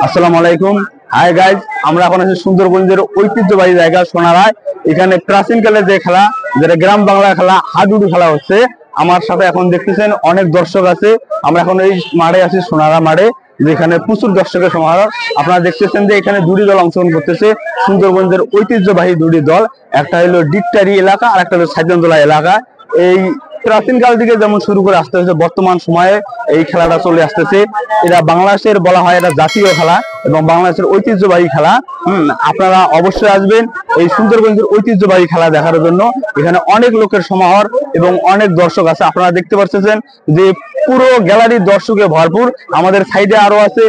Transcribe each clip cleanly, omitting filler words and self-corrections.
আসসালামু আলাইকুম। Hi guys, আমরা এখন আছি সুন্দরগঞ্জের ঐতিহ্যবাহী জায়গা সোনারায়। এখানে প্রাচীনকালের যে খেলা, যেটা গ্রাম বাংলা খেলা, হাডুডু খেলা হচ্ছে। আমার সাথে এখন দেখতেছেন অনেক দর্শক আছে। আমরা এখন এই মাঠে আছি, সোনারা মাঠে, যেখানে প্রচুর দর্শকের সমারোহ। আপনারা দেখতেছেন যে এখানে দুটি দল অংশগ্রহণ করতেছে, সুন্দরগঞ্জের ঐতিহ্যবাহী দুটি দল। একটা হলো ডিকটারি এলাকা আর একটা হলো সাইদানতলা এলাকা। এই প্রাচীনকাল থেকে যেমন শুরু করে আসতে হচ্ছে, বর্তমান সময়ে এই খেলাটা চলে আসতেছে। এটা বাংলাদেশের বলা হয় এটা জাতীয় খেলা এবং বাংলাদেশের ঐতিহ্যবাহী খেলা। আপনারা অবশ্যই আসবেন এই সুন্দরগঞ্জের ঐতিহ্যবাহী খেলা দেখার জন্য। এখানে অনেক লোকের সমাহার এবং অনেক দর্শক আছে। আপনারা দেখতে পাচ্ছেন যে পুরো গ্যালারির দর্শকে ভরপুর। আমাদের সাইডে আরো আছে,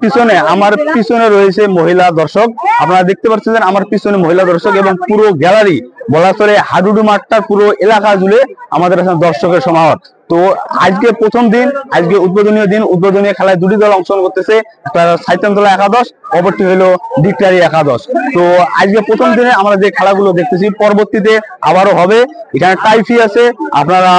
পিছনে আমার পিছনে রয়েছে মহিলা দর্শক। আপনারা দেখতে পাচ্ছেন আমার পিছনে মহিলা দর্শক এবং পুরো গ্যালারি বলা চলে হাডুডু মাঠটার পুরো এলাকা জুড়ে আমাদের দর্শকের সমাহার। তো আজকে প্রথম দিন, আজকে উদ্বোধনীয় দিন। উদ্বোধনীয় খেলায় দুটি দল অংশগ্রহণ করতেছে, একটা সাইতানতলা একাদশ, অপরটি হলো ডিকটারি একাদশ। তো আজকে প্রথম দিনে আমরা যে খেলাগুলো দেখতেছি, পরবর্তীতে আবারও হবে। এখানে টাইফি আছে, আপনারা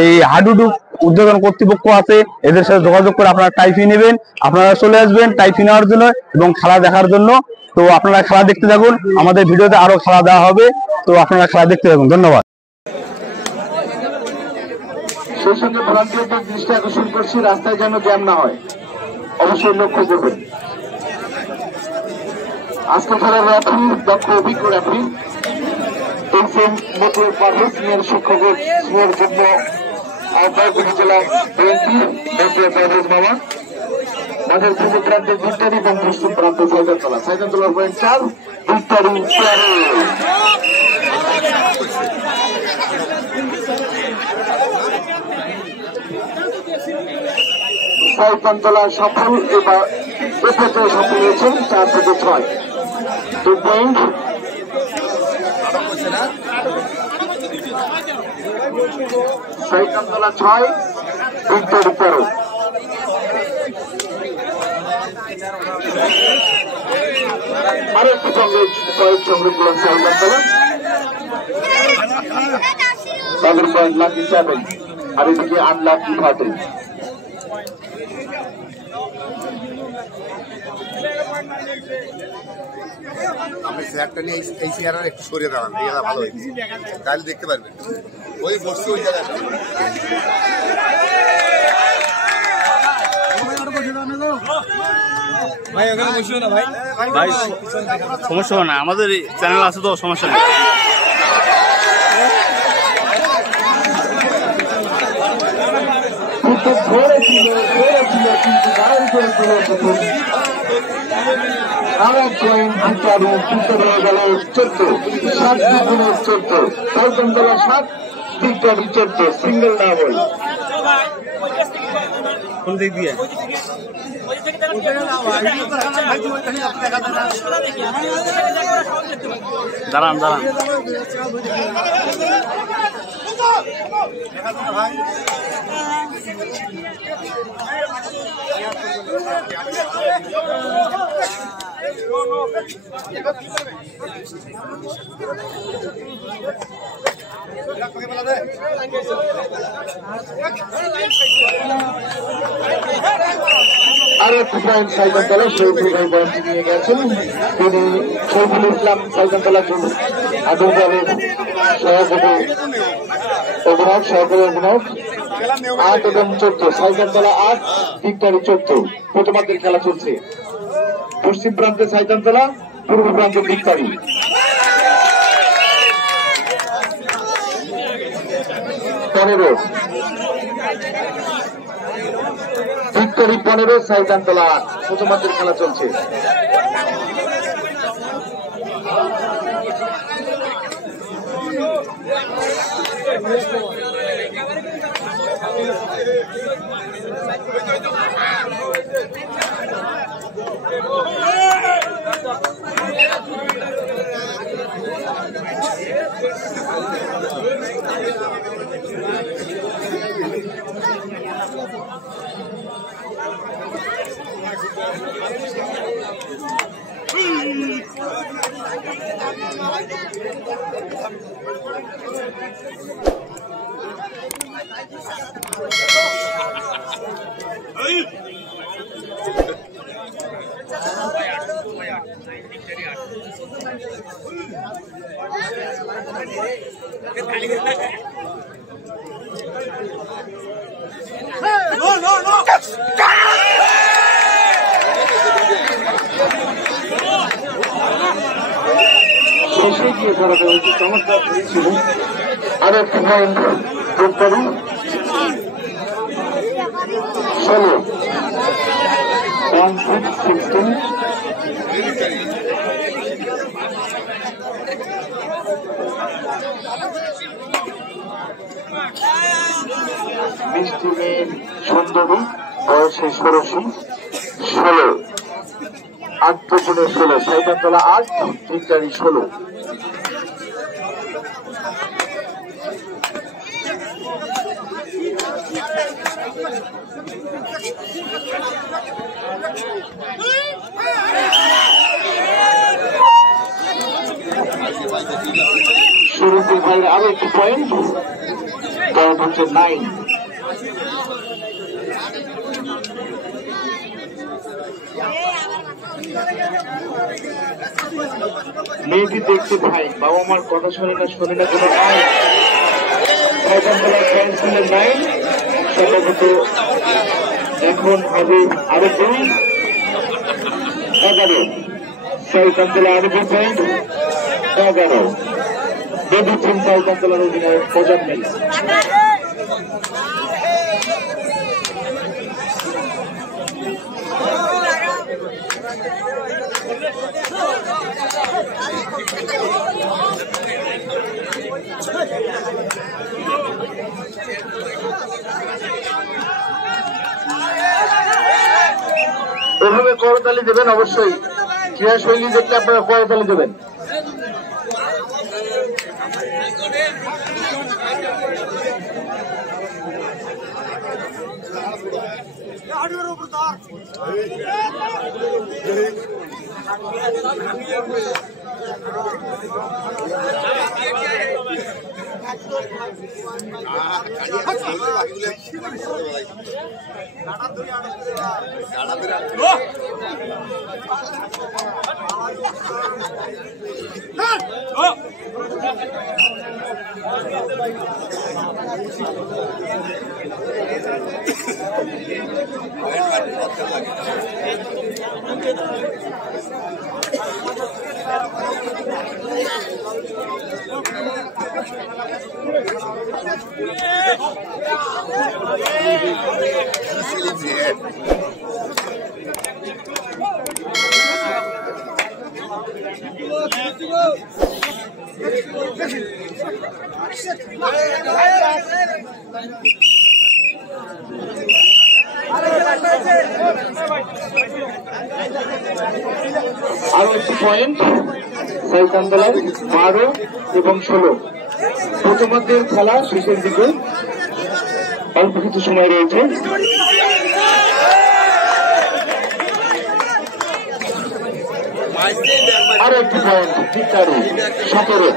এই হাডুডু উদ্বোধন কর্তৃপক্ষ আছে, এদের সাথে যোগাযোগ করে আপনারা টাইফি নেবেন। আপনারা চলে আসবেন টাইফি নেওয়ার জন্য এবং খেলা দেখার জন্য। তো আপনারা খেলা দেখতে থাকুন, আমাদের ভিডিওতে আরো খেলা দেওয়া হবে। তো আপনারা খেলা দেখতে থাকুন, ধন্যবাদ। সেই সঙ্গে ভলান্টিয়ারদের দৃষ্টি আকর্ষণ করছি, রাস্তায় যেন জ্যাম না হয়, অবশ্যই লক্ষ্য করবেন। আজকে খেলার রেফারি দক্ষ অভিজ্ঞ রেফারি সিনিয়র শিক্ষক সিনিয়র যুগ্ম আহ্বায়ক জেলা বিএনপি পারভেজ মামা। মাঠের পূর্ব প্রান্তে ডিকটারি এবং পশ্চিম প্রান্তে সাইদানতলা। সাইদানতলার পয়েন্ট 4, ডিকটারি 4। সাইদানতলা সফল, এবার এ পর্যায়ে সফল হয়েছেন 4 থেকে 6, 2 পয়েন্ট। সাইদানতলা 6, ডিকটারি 13। আরেকটি পয়েন্ট সংগ্রহ করেন সাইদানতলা, তাদের পয়েন্ট লাকি 7, আর এদিকে 8 লাকি 5। আপনি চেয়ারটা নিয়ে এই চেয়ার একটু সরিয়ে দাঁড়ান, এই ভালো হয়েছে, তাহলে দেখতে পারবেন। ওই বসছে ওই জায়গাটা। ভাই ওখানে বসিও না ভাই, ভাই সমস্যা হয় না, আমাদের চ্যানেল আছে তো, সমস্যা নেই। আরেক পয়েন্ট ডিকটারি হয়ে গেল 14, 7-14। সাইদানতলা 7, ডিকটারি 14, সিঙ্গেল ডাবল। কোন দিক দিয়ে দাঁড়ান দাঁড়ান। আরো একটি পয়েন্ট সাইদানতলা, শরীফুল ভাই পয়েন্ট নিয়ে গেছেন। তিনি শরীফুল ইসলাম সাইদানতলা আদর দলের সহকারী অধিনায়ক 8 এবং 14। সাইদানতলা 8, ডিকটারি 14। প্রথমার্ধের খেলা চলছে। পশ্চিম প্রান্তে সাইদানতলা, পূর্ব প্রান্তে ডিকটারি। 15, ডিকটারি 15, সাইদানতলা 8। প্রথমার্ধের খেলা চলছে। শেষে গিয়ে ধরাতে হয়েছে, চমৎকার ছিল। আর একটা পয়েন্ট যোগ করি, 16 16। মিষ্টি মেয়ে সুন্দরী, বয়সে 16। 8 দুগুণে 16, সাইদানতলা 8, তিনটারি 16। শুরুতে ভাইয়ের আরো একটি পয়েন্ট, পয়েন্ট হচ্ছে 9। মেয়েটি দেখতে ভাই, বাবা মার কথা শোনে না কোনো নাই। সাইদানতলার 9 সম্ভবত এখন হবে আরো 2, 11। সাইদানতলা আরো 2 পয়েন্ট, 11। বেবি টিম সাইদানতলার অধিনায়ক মোজাম্মেল। এভাবে করতালি দেবেন, অবশ্যই ক্রীড়া শৈলী দেখলে আপনারা করতালি দেবেন। আরো একটি পয়েন্ট, সাইদানতলায় 12 এবং 16। প্রথমার্ধের খেলা শেষের দিকে, অল্প কিছু সময় রয়েছে। আরো একটি পয়েন্ট, 17।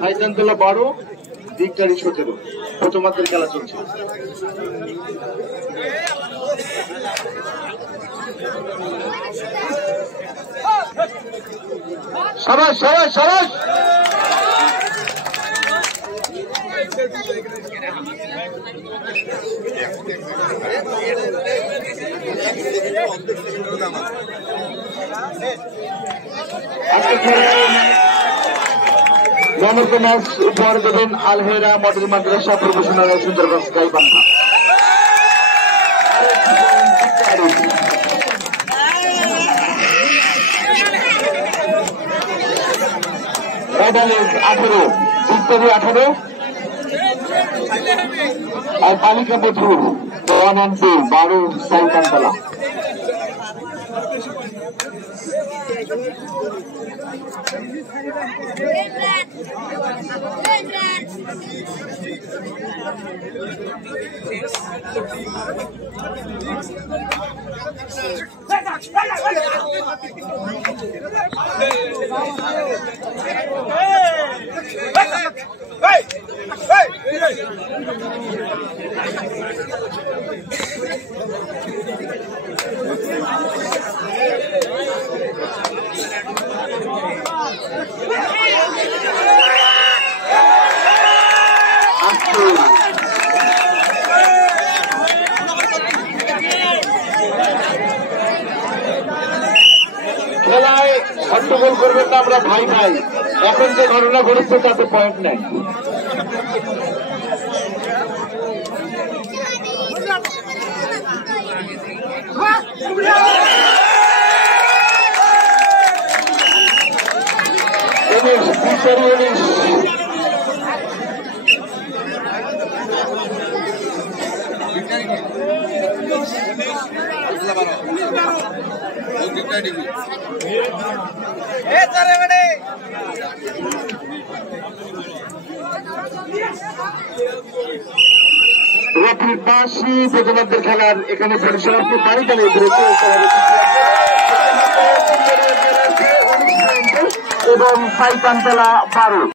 সাইদানতলা 12, দিকটারি 17। প্রথমার্ধের খেলা চলছে। সাবাস সাবাস সাবাস। ম্যাচ উপহার দেবেন আলহেরা মডেল মাদ্রাসা professional Sundarganj Gaibandha. Medallist 18, victory 18, আর বালিকা বধূ 1 and 2 12 সাইদানতলা। খেলায় হট্টগোল করবেন না, আমরা ভাই ভাই। এখন যে ঘটনা ঘটেছে তাতে পয়েন্ট নেই। রফিকবাসী প্রথমার্ধের খেলার এখানে পরিসমাপ্তি বাড়িতে এবং সাইতানতলা 12।